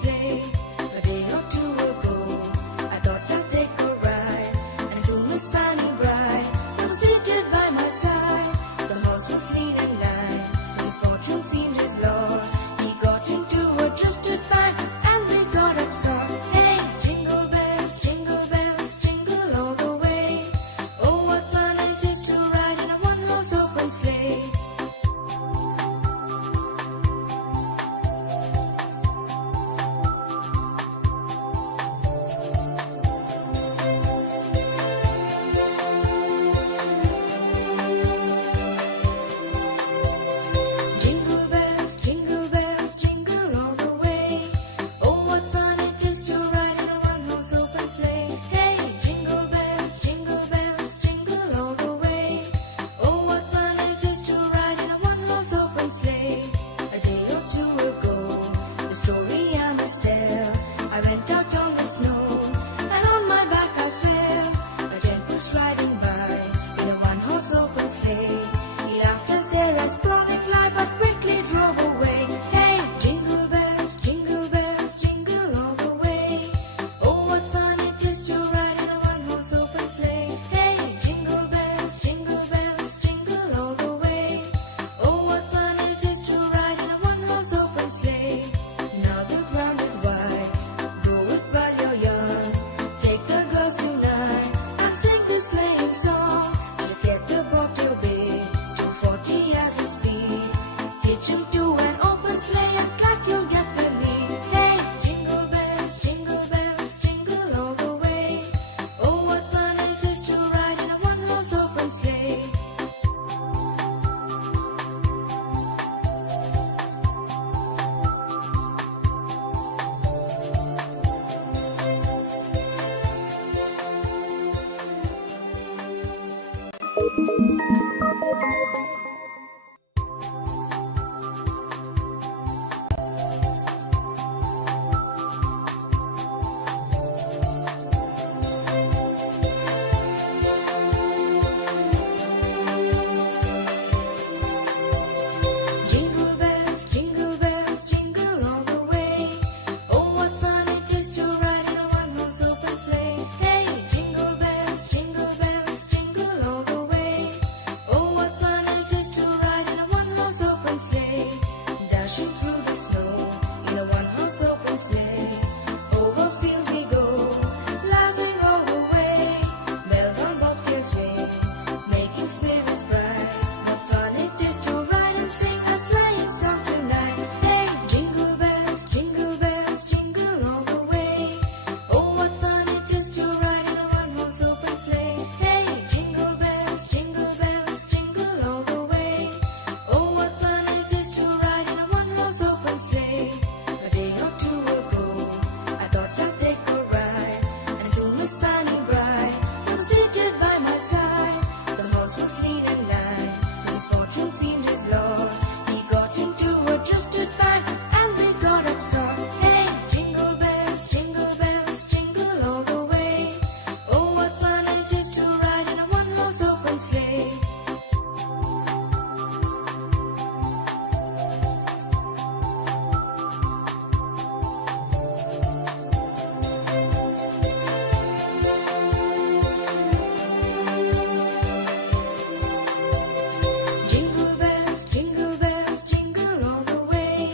Sleigh. sleigh. Now the ground is wide, go it while you're young. Take the girls tonight and sing this sleighing song. Just get a bobtail big, 240 as the speed. Hitch him to an open sleigh and clack, you'll get the lead. Hey, jingle bells, jingle all the way. Oh, what fun it is to ride in a one-horse open sleigh. Jingle bells, jingle all the way. Oh, what fun it is to ride in a one-horse open sleigh. Hey, jingle bells, jingle all the way. Oh, what fun it is to ride in a one-horse open sleigh. Dashing through the snow in a one-horse open sleigh. Over fields we go, laughing all the way. Bells on bobtails ring, making spirits bright. What fun it is to ride and sing a sleighing song tonight. Hey, jingle bells, jingle all the way. Oh, what fun it is to ride in a one-horse open sleigh. Hey, jingle bells, jingle all the way. Oh, what fun it is to ride in a one-horse open sleigh. A day or two ago, I thought I'd take a ride, and soon Miss Fanny Bright was seated by my side. The horse was leading line, misfortune seemed his lot. He got into a drifted bank, and we got upset. Hey, jingle bells, jingle all the way. Oh, what fun it is to ride in a one-horse open sleigh. Jingle bells, jingle all the way.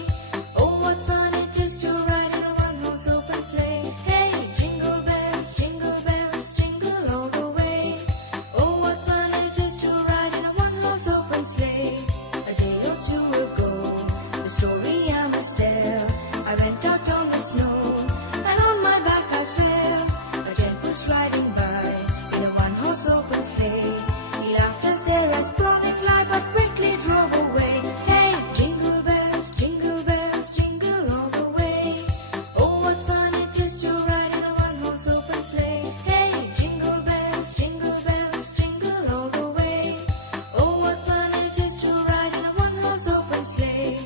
Oh, what fun it is to ride in a one-horse open sleigh. Hey, jingle bells, jingle all the way. Oh, what fun it is to ride in a one-horse open sleigh. A day or two ago, the story I must tell. I went out on the snow, and on my back I fell. A gent was riding by in a one-horse open sleigh. He laughed as their exploring life, but quickly drove away. Hey, jingle bells, jingle all the way. Oh, what fun it is to ride in a one-horse open sleigh. Hey, jingle bells, jingle all the way. Oh, what fun it is to ride in a one-horse open sleigh.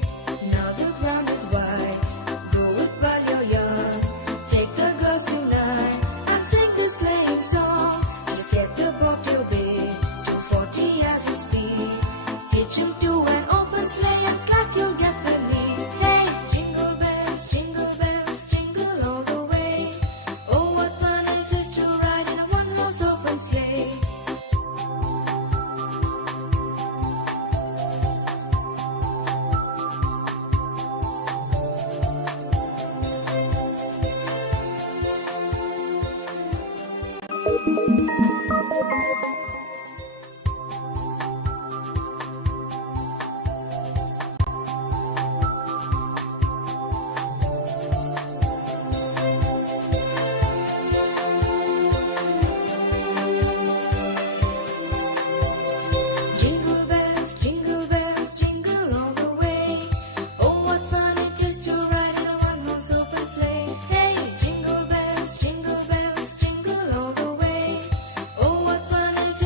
Now the ground is wide, go it while you're young. Take the girls tonight and sing this sleighing song. Just get a bobtail big, 240 as the speed. Hitch him to an open sleigh and clack, you'll get the lead. Hey, jingle bells, jingle all the way. Oh, what fun it is to ride in a one-horse open sleigh. Jingle bells, jingle all the way. Oh, what fun it is to ride in a one-horse open sleigh. Hey, jingle bells, jingle all the way. Oh, what fun it